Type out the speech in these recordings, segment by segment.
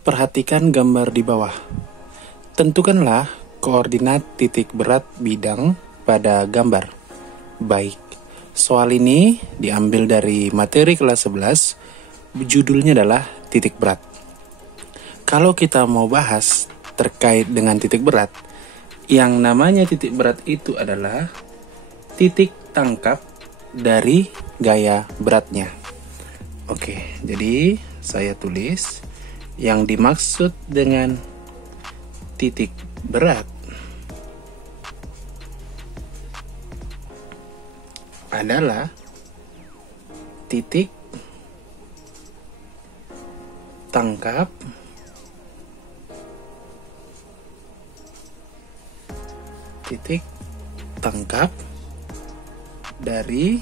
Perhatikan gambar di bawah. Tentukanlah koordinat titik berat bidang pada gambar. Baik, soal ini diambil dari materi kelas 11, judulnya adalah titik berat. Kalau kita mau bahas terkait dengan titik berat, yang namanya titik berat itu adalah titik tangkap dari gaya beratnya. Oke, jadi saya tulis yang dimaksud dengan titik berat adalah titik tangkap dari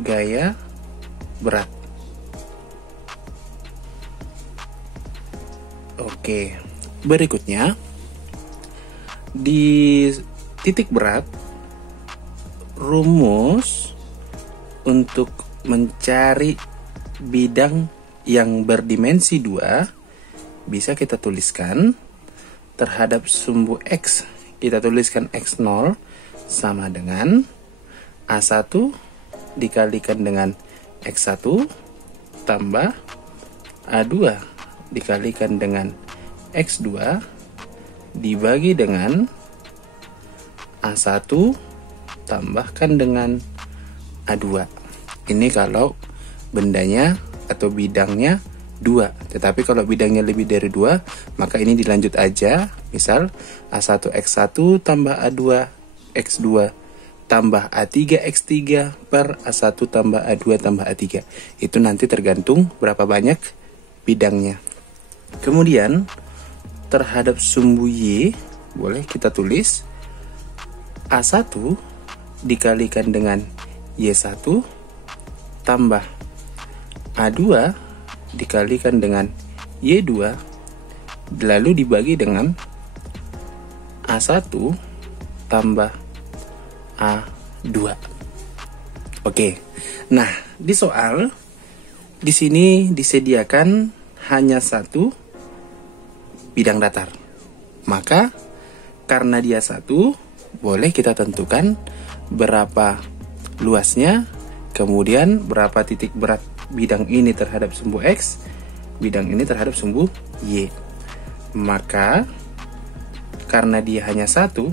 gaya berat. Oke, berikutnya di titik berat, rumus untuk mencari bidang yang berdimensi 2 bisa kita tuliskan terhadap sumbu X. Kita tuliskan X0 sama dengan A1 dikalikan dengan X1 tambah A2 dikalikan dengan X2 dibagi dengan A1 tambahkan dengan A2. Ini kalau bendanya atau bidangnya 2. Tetapi kalau bidangnya lebih dari 2, maka ini dilanjut aja. Misal A1 X1 tambah A2 X2 tambah A3 X3 per A1 tambah A2 tambah A3. Itu nanti tergantung berapa banyak bidangnya. Kemudian terhadap sumbu Y boleh kita tulis A1 dikalikan dengan Y1 tambah A2 dikalikan dengan Y2 lalu dibagi dengan A1 tambah A2. Oke. Nah, di soal di sini disediakan hanya satu bidang datar. Maka karena dia satu, boleh kita tentukan berapa luasnya, kemudian berapa titik berat bidang ini terhadap sumbu X, bidang ini terhadap sumbu Y. Maka karena dia hanya satu,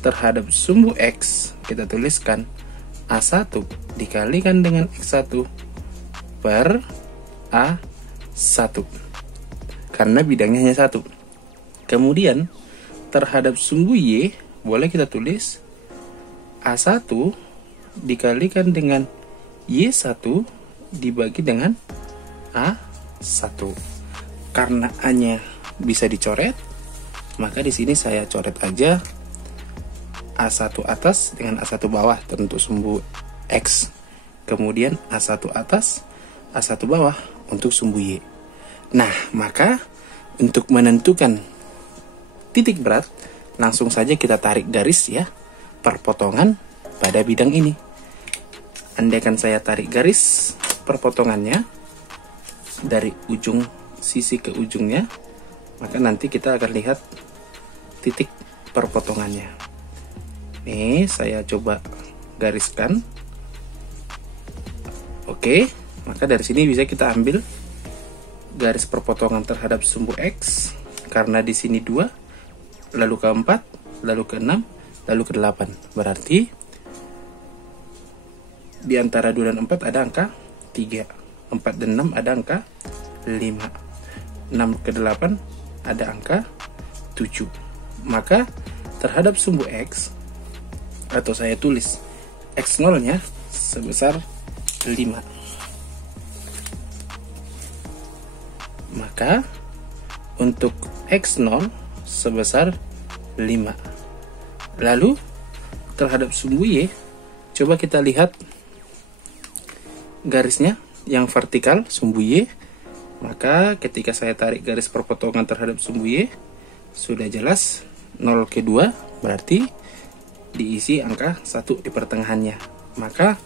terhadap sumbu X kita tuliskan A1 dikalikan dengan X1 per A1 karena bidangnya hanya satu. Kemudian terhadap sumbu Y boleh kita tulis A1 dikalikan dengan Y1 dibagi dengan A1. Karena A-nya bisa dicoret, maka di sini saya coret aja A1 atas dengan A1 bawah untuk sumbu X. Kemudian A1 atas, A1 bawah untuk sumbu Y. Nah, maka untuk menentukan titik berat, langsung saja kita tarik garis ya, perpotongan pada bidang ini. Andaikan saya tarik garis perpotongannya dari ujung sisi ke ujungnya, maka nanti kita akan lihat titik perpotongannya. Nih, saya coba gariskan. Oke, maka dari sini bisa kita ambil garis perpotongan terhadap sumbu X, karena di sini 2, lalu ke 4, lalu ke 6, lalu ke 8. Berarti di antara 2 dan 4 ada angka 3, 4 dan 6 ada angka 5, 6 ke 8 ada angka 7. Maka terhadap sumbu X, atau saya tulis X0 nya sebesar 5. Maka untuk X0 sebesar 5. Lalu terhadap sumbu Y, coba kita lihat garisnya yang vertikal sumbu Y. Maka ketika saya tarik garis perpotongan terhadap sumbu Y, sudah jelas 0 ke 2 berarti diisi angka 1 di pertengahannya. Maka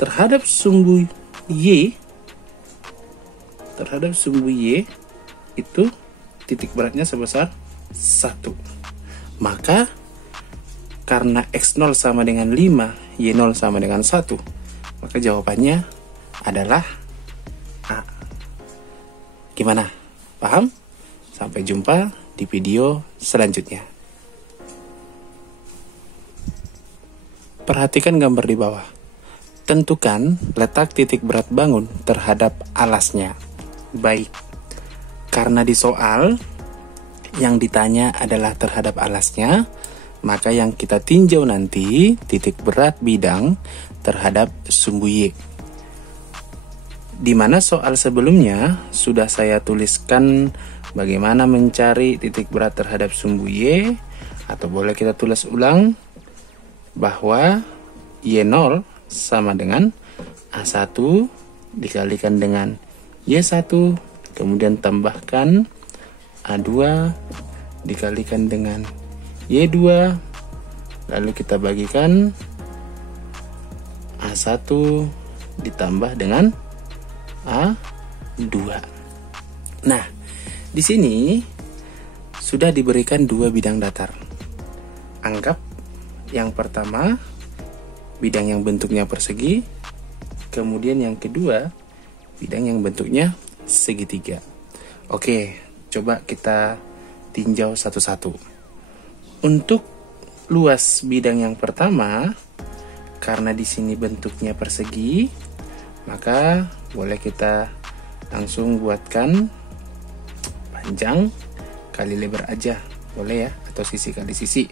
terhadap sumbu Y terhadap sumbu Y itu titik beratnya sebesar 1. Maka karena X0 sama dengan 5, Y0 sama dengan 1, maka jawabannya adalah A. Gimana? Paham? Sampai jumpa di video selanjutnya. Perhatikan gambar di bawah. Tentukan letak titik berat bangun terhadap alasnya. Baik, karena di soal yang ditanya adalah terhadap alasnya, maka yang kita tinjau nanti titik berat bidang terhadap sumbu Y. Di mana soal sebelumnya sudah saya tuliskan bagaimana mencari titik berat terhadap sumbu Y, atau boleh kita tulis ulang bahwa Y0 sama dengan A1 dikalikan dengan Y1, kemudian tambahkan A2 dikalikan dengan Y2, lalu kita bagikan A1 ditambah dengan A2. Nah, di sini sudah diberikan dua bidang datar. Anggap yang pertama bidang yang bentuknya persegi, kemudian yang kedua bidang yang bentuknya segitiga. Oke, coba kita tinjau satu-satu. Untuk luas bidang yang pertama, karena di sini bentuknya persegi, maka boleh kita langsung buatkan panjang kali lebar aja, boleh ya, atau sisi kali sisi.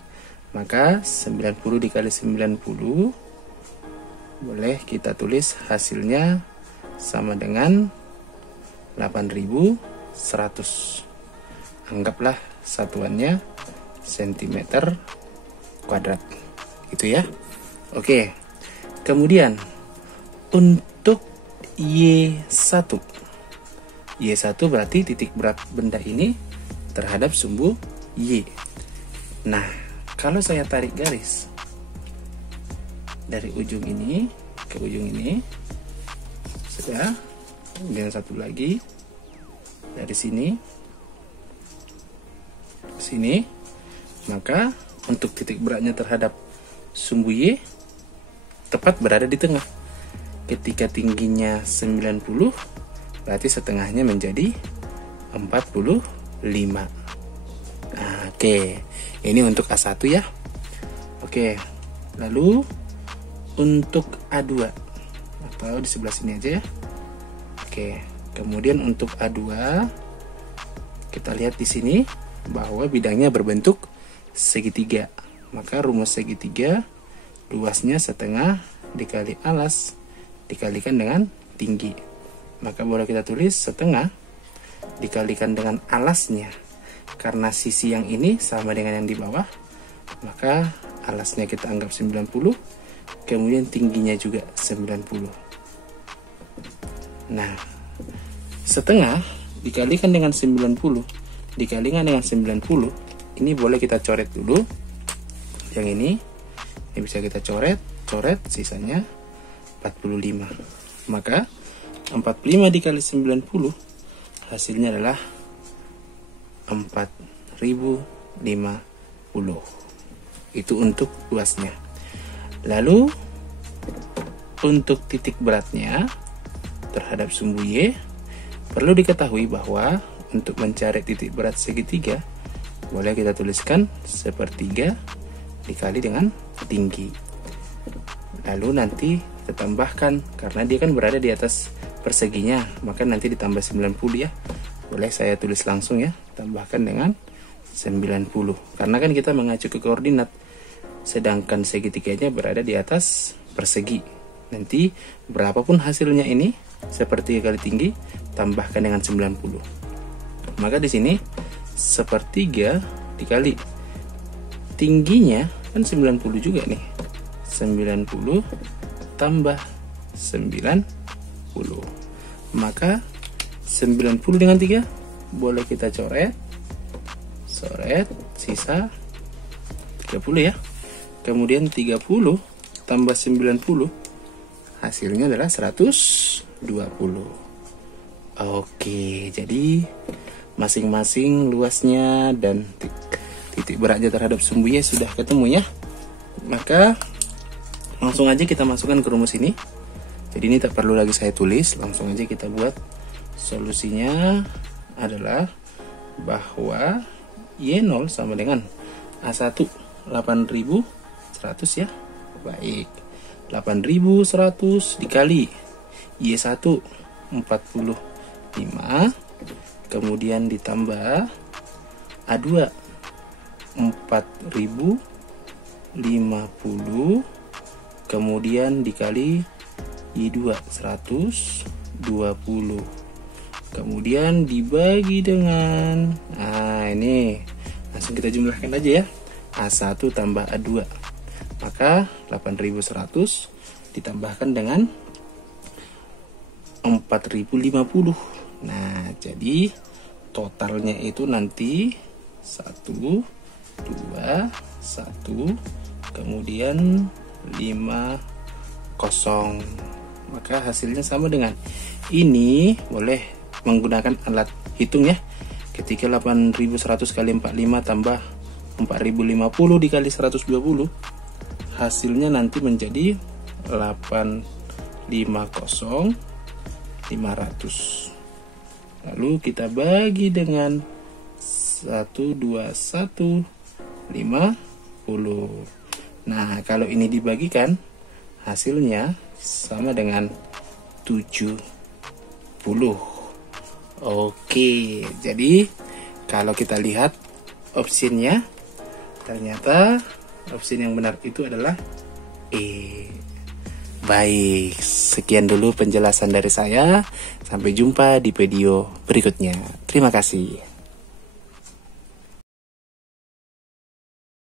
Maka 90 dikali 90, boleh kita tulis hasilnya sama dengan 8100. Anggaplah satuannya cm kuadrat, gitu ya. Oke, kemudian untuk Y1 berarti titik berat benda ini terhadap sumbu Y. Nah, kalau saya tarik garis dari ujung ini ke ujung ini, sudah. Kemudian satu lagi dari sini ke sini, maka untuk titik beratnya terhadap sumbu Y tepat berada di tengah. Ketika tingginya 90, berarti setengahnya menjadi 45. Nah, oke, ini untuk A1 ya. Oke, lalu untuk A2, atau di sebelah sini aja ya. Oke, kemudian untuk A2 kita lihat di sini bahwa bidangnya berbentuk segitiga. Maka rumus segitiga, luasnya setengah dikali alas dikalikan dengan tinggi. Maka boleh kita tulis setengah dikalikan dengan alasnya. Karena sisi yang ini sama dengan yang di bawah, maka alasnya kita anggap 90, kemudian tingginya juga 90. Nah, setengah dikalikan dengan 90 dikalikan dengan 90, ini boleh kita coret dulu. Yang ini bisa kita coret, sisanya 45. Maka 45 dikali 90 hasilnya adalah 4050. Itu untuk luasnya. Lalu untuk titik beratnya terhadap sumbu Y, perlu diketahui bahwa untuk mencari titik berat segitiga, boleh kita tuliskan sepertiga dikali dengan tinggi. Lalu nanti kita tambahkan, karena dia kan berada di atas perseginya, maka nanti ditambah 90 ya. Boleh saya tulis langsung ya, tambahkan dengan 90. Karena kan kita mengacu ke koordinat, sedangkan segitiganya berada di atas persegi. Nanti berapapun hasilnya ini, sepertiga kali tinggi, tambahkan dengan 90. Maka di sini sepertiga dikali tingginya kan 90 juga nih. 90 tambah 90. Maka 90 dengan 3 boleh kita coret, sisa 30 ya. Kemudian 30 tambah 90 hasilnya adalah 120. Oke, jadi masing-masing luasnya dan titik beratnya terhadap sumbunya sudah ketemu ya. Maka langsung aja kita masukkan ke rumus ini. Jadi ini tak perlu lagi saya tulis, langsung aja kita buat. Solusinya adalah bahwa Y0 sama dengan A1 8100 ya. Baik, 8100 dikali Y1 45, kemudian ditambah A2 4050, kemudian dikali Y2 120, kemudian dibagi dengan, nah ini langsung kita jumlahkan aja ya, A1 tambah A2, maka 8100 ditambahkan dengan 4050. Nah, jadi totalnya itu nanti 1 2 1 kemudian 50. Maka hasilnya sama dengan ini. Boleh menggunakan alat hitung ya. Ketika 8100 kali 45 tambah 4050 dikali 120, hasilnya nanti menjadi 850 500. Lalu kita bagi dengan 121 50. Nah, kalau ini dibagikan hasilnya sama dengan 70. Oke, jadi kalau kita lihat opsinya, ternyata opsi yang benar itu adalah E. Baik, sekian dulu penjelasan dari saya. Sampai jumpa di video berikutnya. Terima kasih.